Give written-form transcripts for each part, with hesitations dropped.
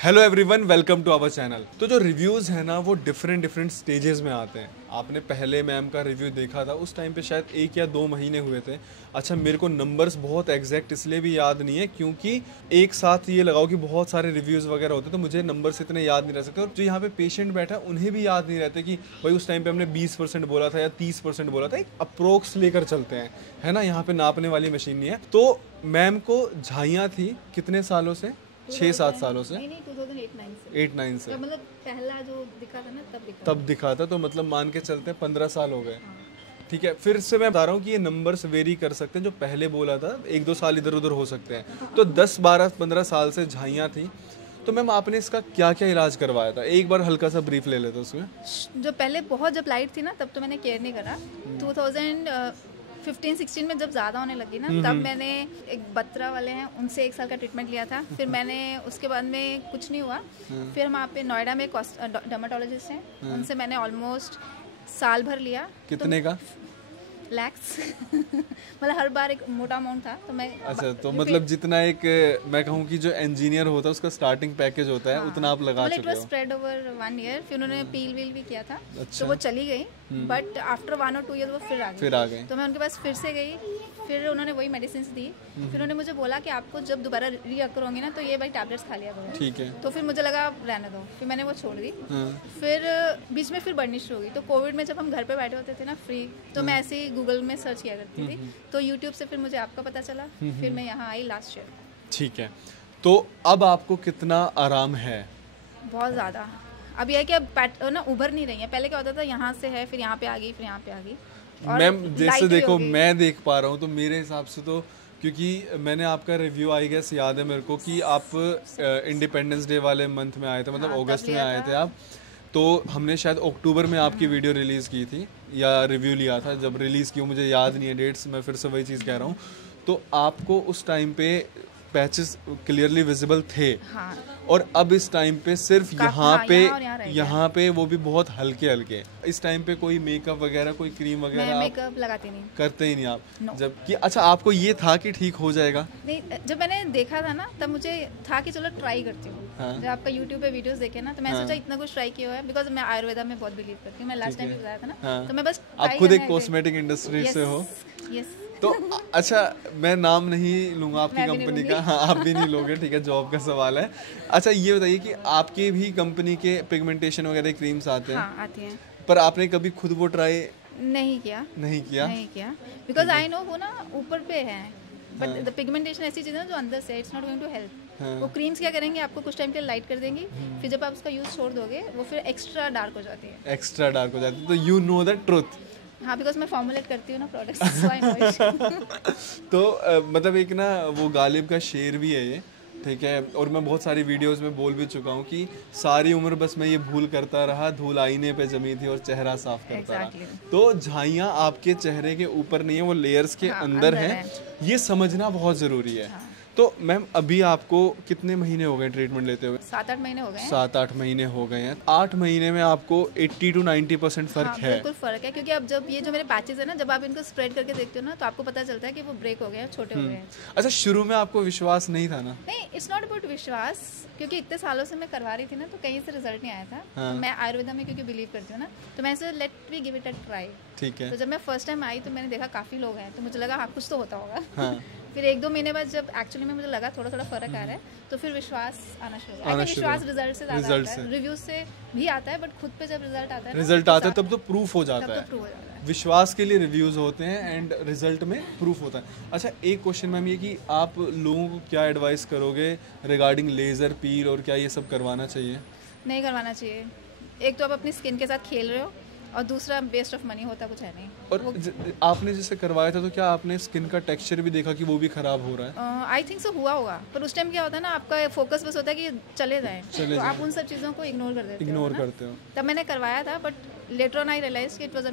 Hello everyone, welcome to our channel. तो जो reviews है ना वो डिफरेंट स्टेजेस में आते हैं। आपने पहले मैम का रिव्यू देखा था, उस टाइम पे शायद 1 या 2 महीने हुए थे। अच्छा, मेरे को नंबर्स बहुत एग्जैक्ट इसलिए भी याद नहीं है क्योंकि एक साथ ये लगाओ कि बहुत सारे रिव्यूज़ वगैरह होते, तो मुझे नंबर्स इतने याद नहीं रह सकते। और जो यहाँ पे पेशेंट बैठा है उन्हें भी याद नहीं रहते कि भाई उस टाइम पे हमने 20% बोला था या 30% बोला था। एक अप्रोक्स लेकर चलते हैं, है ना। यहाँ पे नापने वाली मशीन नहीं है। तो मैम को झाइयाँ थी कितने सालों से? 6-7 सालों से? नहीं 2008-9 से। 8-9 से मतलब पहला जो दिखा था ना तब दिखा था, तो मतलब मान के चलते हैं 15 साल हो गए। हाँ। ठीक है, फिर से मैं बता रहा हूँ कि ये नंबर्स वेरी कर सकते हैं। जो पहले बोला था 1-2 साल इधर उधर हो सकते हैं। तो 10-12-15 साल से झाइयाँ थी। तो मैम आपने इसका क्या क्या इलाज करवाया था? एक बार हल्का सा ब्रीफ ले लेते उसमें। जो पहले बहुत जब लाइट थी ना तब तो मैंने केयर नहीं करा। 2015-16 में जब ज़्यादा होने लगी ना तब मैंने एक बत्रा वाले हैं उनसे 1 साल का ट्रीटमेंट लिया था। फिर मैंने उसके बाद में कुछ नहीं हुआ। फिर हम वहाँ पे नोएडा में डर्माटोलॉजिस्ट हैं, उनसे मैंने ऑलमोस्ट साल भर लिया। कितने का? लैक्स मतलब हर बार एक मोटा अमाउंट था। तो मैं अच्छा, तो मतलब जितना एक मैं कहूँ कि जो इंजीनियर होता है उसका स्टार्टिंग पैकेज होता है, हाँ, उतना आप लगा चुके हो। Spread over 1 year. फिर उन्होंने पील वील भी किया था। अच्छा। तो वो चली गई, बट आफ्टर 1 और 2 ईयर वो फिर आ गई। तो मैं उनके पास फिर से गई। फिर उन्होंने वही मेडिसिन दी। फिर उन्होंने मुझे बोला कि आपको जब दोबारा रीअकर होंगे ना तो ये भाई टैबलेट्स खा लिया करो। ठीक है। तो फिर मुझे लगा रहने दो, फिर मैंने वो छोड़ दी। फिर बीच में फिर बढ़नी शुरू हो गई। तो कोविड में जब हम घर पे बैठे होते थे ना फ्री, तो मैं ऐसे ही गूगल में सर्च किया करती थी। तो यूट्यूब से फिर मुझे आपका पता चला। फिर मैं यहाँ आई लास्ट ईयर। ठीक है, तो अब आपको कितना आराम है? बहुत ज़्यादा। अब यह है कि अब ना उभर नहीं रही है। पहले क्या होता था, यहाँ से है फिर यहाँ पे आ गई, फिर यहाँ पे आ गई। मैम जैसे देखो मैं देख पा रहा हूँ तो मेरे हिसाब से तो, क्योंकि मैंने आपका रिव्यू आई गेस याद है मेरे को कि आप इंडिपेंडेंस डे वाले मंथ में आए थे, मतलब अगस्त में आए थे आप। तो हमने शायद अक्टूबर में आपकी वीडियो रिलीज़ की थी या रिव्यू लिया था। जब रिलीज़ की मुझे याद नहीं है डेट्स, मैं फिर से वही चीज़ कह रहा हूँ। तो आपको उस टाइम पे पैचेस क्लियरली विजिबल थे। हाँ। और अब इस टाइम पे सिर्फ यहाँ पे वो भी बहुत हल्के। इस टाइम पे कोई मेकअप वगैरह, कोई क्रीम वगैरह मेकअप लगाती नहीं, करते ही नहीं आप? जबकि अच्छा, आपको ये था कि ठीक हो जाएगा? नहीं, जब मैंने देखा था ना तब मुझे था कि चलो ट्राई करती हूँ। हाँ। जब आपका यूट्यूब पे वीडियोस देखे ना तो मैं सोचा इतना कुछ ट्राई किया हुआ है, बिकॉज मैं आयुर्वेदा में बहुत बिलीव करती हूँ। मैं लास्ट टाइम भी बताया था ना। हाँ। तो मैं बस आप खुद एक कॉस्मेटिक इंडस्ट्री से हो। यस। तो अच्छा, मैं नाम नहीं लूँगा आपकी कंपनी का। हाँ, आप भी नहीं लोगे, ठीक है, जॉब का सवाल है। अच्छा, ये बताइए कि आपके भी कंपनी के पिगमेंटेशन वगैरह क्रीम्स आते हैं? हाँ, आती हैं। पर आपने कभी खुद वो ट्राई नहीं किया, बिकॉज आई नो वो ना ऊपर पे है, बट द पिगमेंटेशन ऐसी चीज़ है जो अंदर से, it's not going to help. वो क्रीम्स क्या करेंगे, आपको कुछ टाइम के लिए लाइट कर देंगी, फिर जब आप उसका यूज़ छोड़ दोगे वो फिर एक्स्ट्रा डार्क हो जाती है। तो यू नो द ट्रुथ। हाँ, बिकॉज मैं फॉर्मुलेट करती हूँ ना products, so I know it. तो मतलब एक ना वो गालिब का शेर भी है ये, ठीक है। और मैं बहुत सारी वीडियोस में बोल भी चुका हूँ कि सारी उम्र बस मैं ये भूल करता रहा, धूल आईने पे जमी थी और चेहरा साफ करता रहा। तो झाइयाँ आपके चेहरे के ऊपर नहीं है, वो लेयर्स के अंदर है। ये समझना बहुत ज़रूरी है। तो मैम अभी आपको कितने महीने हो गए ट्रीटमेंट लेते हुए? 7-8 महीने हो गए हैं। 7-8 महीने हो गए हैं। 8 महीने में आपको 80 to 90% फर्क है? बिल्कुल फर्क है, क्योंकि अब जब ये जो मेरे पैचेस है ना, जब आप इनको स्प्रेड करके देखते हो ना तो आपको पता चलता है कि वो ब्रेक हो गए हैं, छोटे हो गए हैं। अच्छा, शुरू में आपको विश्वास नहीं था ना? नहीं, इट्स नॉट अबाउट विश्वास, क्योंकि इतने सालों से मैं करवा रही थी ना तो कहीं से रिजल्ट नहीं आया था। तो मैं आयुर्वेदा में क्योंकि बिलीव करती हूँ ना, तो मैं ऐसे let me give it a try. ठीक है। तो जब मैं फर्स्ट टाइम आई तो मैंने देखा काफ़ी लोग हैं, तो मुझे लगा हाँ कुछ तो होता होगा। हाँ। फिर 1-2 महीने बाद जब एक्चुअली में मुझे लगा थोड़ा थोड़ा फर्क आ रहा है, तो फिर विश्वास आना शुरू हुआ। विश्वास रिजल्ट से ज़्यादा आता है, रिव्यूज से भी आता है, बट खुद पे जब रिजल्ट आता है तब तो प्रूफ हो जाता है। विश्वास के लिए रिव्यूज होते हैं एंड रिजल्ट में प्रूफ होता है। अच्छा, एक क्वेश्चन मैम ये कि आप लोगों को क्या एडवाइस करोगे रिगार्डिंग लेज़र, पील, और क्या ये सब करवाना चाहिए? नहीं करवाना चाहिए। एक तो आप अपनी स्किन के साथ खेल रहे हो, और दूसरा वेस्ट ऑफ मनी, होता कुछ है नहीं। और आपने जैसे करवाया था तो क्या आपने स्किन का टेक्सचर भी देखा कि वो भी खराब हो रहा है? आई थिंक सो हुआ होगा, पर उस टाइम क्या होता है ना, आपका फोकस बस होता है कि चले जाएं, तो आप उन सब चीज़ों को इग्नोर करते हो। तब मैंने करवाया था, but later on I realize कि इट वाज अ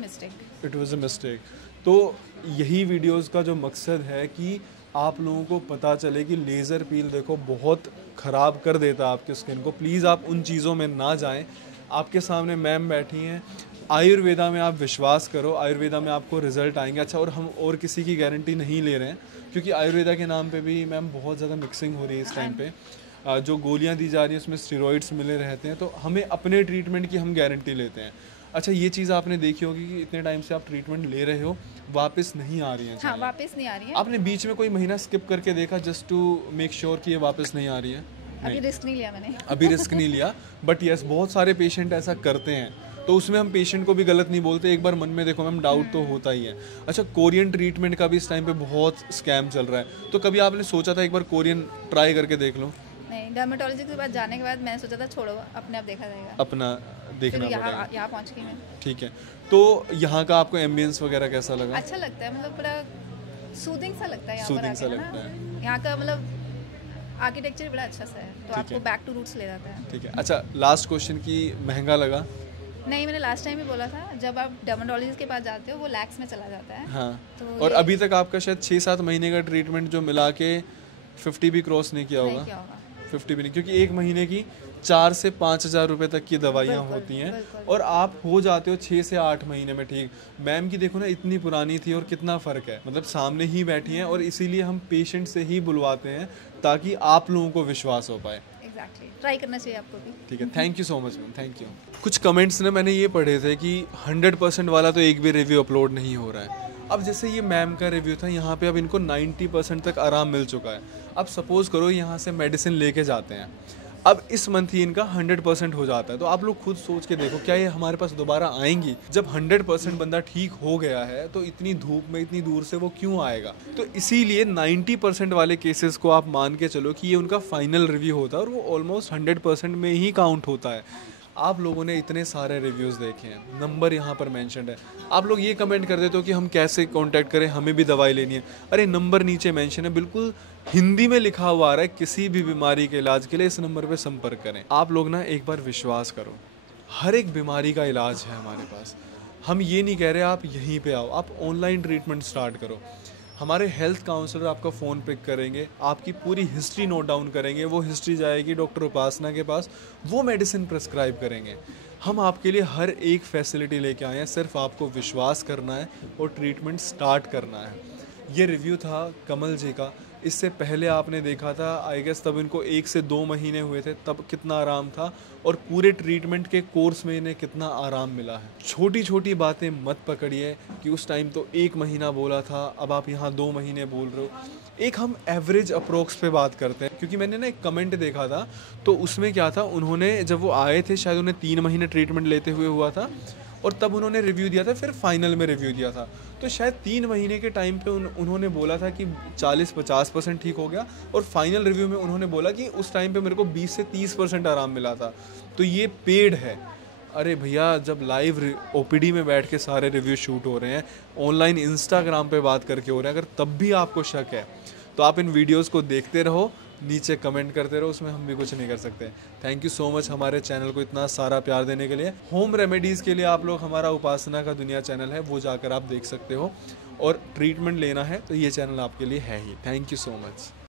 मिस्टेक। तो यही वीडियोस का जो मकसद है कि आप लोगों को पता चले कि लेज़र पील देखो बहुत ख़राब कर देता है आपके स्किन को। प्लीज़ आप उन चीज़ों में ना जाएं। आपके सामने मैम बैठी हैं, आयुर्वेदा में आप विश्वास करो, आयुर्वेदा में आपको रिजल्ट आएंगे। अच्छा, और हम और किसी की गारंटी नहीं ले रहे हैं, क्योंकि आयुर्वेदा के नाम पे भी मैम बहुत ज़्यादा मिक्सिंग हो रही है इस टाइम पे। जो गोलियां दी जा रही हैं उसमें स्टेरॉइड्स मिले रहते हैं, तो हमें अपने ट्रीटमेंट की हम गारंटी लेते हैं। अच्छा, ये चीज़ आपने देखी होगी कि इतने टाइम से आप ट्रीटमेंट ले रहे हो, वापस नहीं आ रही है। हाँ, वापस नहीं आ रही है। आपने बीच में कोई महीना स्किप करके देखा जस्ट टू मेक श्योर कि ये वापस नहीं आ रही है? अभी रिस्क नहीं लिया मैंने। अभी रिस्क नहीं लिया, बट यस बहुत सारे पेशेंट ऐसा करते हैं, तो उसमें हम पेशेंट को भी गलत नहीं बोलते। एक बार मन में देखो मैम डाउट तो होता ही है। अच्छा, कोरियन ट्रीटमेंट का भी इस टाइम पे बहुत स्कैम चल रहा है, तो कभी आपने सोचा था एक बार कोरियन ट्राई करके देख लो? नहीं, डर्मेटोलॉजी के पास जाने के बाद मैंने सोचा था छोड़ो, अपने आप देखा जाएगा, अपना देखना पड़ेगा। यहाँ पहुँच गई मैं। ठीक है, तो यहाँ का आपको एम्बियंस वगैरह कैसा लगा? अच्छा लगता है, मतलब बड़ा सूदिंग सा लगता है। सूदिंग सा लगता है। यहाँ का मतलब आर्किटेक्चर बड़ा अच्छा सा है, तो आपको बैक टू रूट्स ले जाता है। ठीक है। अच्छा, लास्ट क्वेश्चन की महंगा लगा? नहीं, मैंने लास्ट टाइम भी बोला था, जब आप डर्मेटोलॉजिस्ट के पास जाते हो वो लैक्स में चला जाता है। हाँ, तो और अभी तक आपका शायद 6-7 महीने का ट्रीटमेंट जो मिला के 50 भी क्रॉस नहीं किया होगा। 50 भी नहीं, क्योंकि एक महीने की 4 से 5 हज़ार रुपये तक की दवाइयाँ होती हैं, और आप हो जाते हो 6 से 8 महीने में ठीक। मैम की देखो ना, इतनी पुरानी थी और कितना फ़र्क है, मतलब सामने ही बैठी हैं, और इसीलिए हम पेशेंट से ही बुलवाते हैं ताकि आप लोगों को विश्वास हो पाए। ट्राई करना चाहिए आपको भी। ठीक है, thank you so much ma'am, thank you. कुछ कमेंट्स ना मैंने ये पढ़े थे कि 100% वाला तो एक भी रिव्यू अपलोड नहीं हो रहा है। अब जैसे ये मैम का रिव्यू था, यहाँ पे अब इनको 90% तक आराम मिल चुका है। अब सपोज़ करो यहाँ से मेडिसिन लेके जाते हैं, अब इस मंथ ही इनका 100% हो जाता है, तो आप लोग खुद सोच के देखो क्या ये हमारे पास दोबारा आएंगी? जब 100% बंदा ठीक हो गया है तो इतनी धूप में इतनी दूर से वो क्यों आएगा? तो इसीलिए 90% वाले केसेस को आप मान के चलो कि ये उनका फाइनल रिव्यू होता है, और वो ऑलमोस्ट 100% में ही काउंट होता है। आप लोगों ने इतने सारे रिव्यूज़ देखे हैं, नंबर यहाँ पर मेंशन्ड है, आप लोग ये कमेंट कर देते हो कि हम कैसे कांटेक्ट करें, हमें भी दवाई लेनी है। अरे नंबर नीचे मेंशन है, बिल्कुल हिंदी में लिखा हुआ आ रहा है, किसी भी बीमारी के इलाज के लिए इस नंबर पे संपर्क करें। आप लोग ना एक बार विश्वास करो, हर एक बीमारी का इलाज है हमारे पास। हम ये नहीं कह रहे आप यहीं पे आओ, आप ऑनलाइन ट्रीटमेंट स्टार्ट करो। हमारे हेल्थ काउंसलर आपका फ़ोन पिक करेंगे, आपकी पूरी हिस्ट्री नोट डाउन करेंगे, वो हिस्ट्री जाएगी डॉक्टर उपासना के पास, वो मेडिसिन प्रेस्क्राइब करेंगे। हम आपके लिए हर एक फैसिलिटी लेके आए हैं, सिर्फ आपको विश्वास करना है और ट्रीटमेंट स्टार्ट करना है। ये रिव्यू था कमल जी का। इससे पहले आपने देखा था आई गेस, तब इनको 1 से 2 महीने हुए थे, तब कितना आराम था, और पूरे ट्रीटमेंट के कोर्स में इन्हें कितना आराम मिला है। छोटी छोटी बातें मत पकड़िए कि उस टाइम तो 1 महीना बोला था, अब आप यहाँ 2 महीने बोल रहे हो। एक हम एवरेज अप्रोक्स पे बात करते हैं, क्योंकि मैंने ना एक कमेंट देखा था, तो उसमें क्या था, उन्होंने जब वो आए थे शायद उन्हें 3 महीने ट्रीटमेंट लेते हुए हुआ था, और तब उन्होंने रिव्यू दिया था, फिर फाइनल में रिव्यू दिया था, तो शायद 3 महीने के टाइम पे उन्होंने बोला था कि 40-50% ठीक हो गया, और फाइनल रिव्यू में उन्होंने बोला कि उस टाइम पे मेरे को 20 से 30% आराम मिला था। तो ये पेड है। अरे भैया, जब लाइव ओपीडी में बैठ के सारे रिव्यू शूट हो रहे हैं, ऑनलाइन इंस्टाग्राम पे बात करके हो रहे हैं, अगर तब भी आपको शक है तो आप इन वीडियोज़ को देखते रहो, नीचे कमेंट करते रहो, उसमें हम भी कुछ नहीं कर सकते। थैंक यू सो मच हमारे चैनल को इतना सारा प्यार देने के लिए। होम रेमेडीज़ के लिए आप लोग हमारा उपासना का दुनिया चैनल है, वो जाकर आप देख सकते हो, और ट्रीटमेंट लेना है तो ये चैनल आपके लिए है ही। Thank you so much.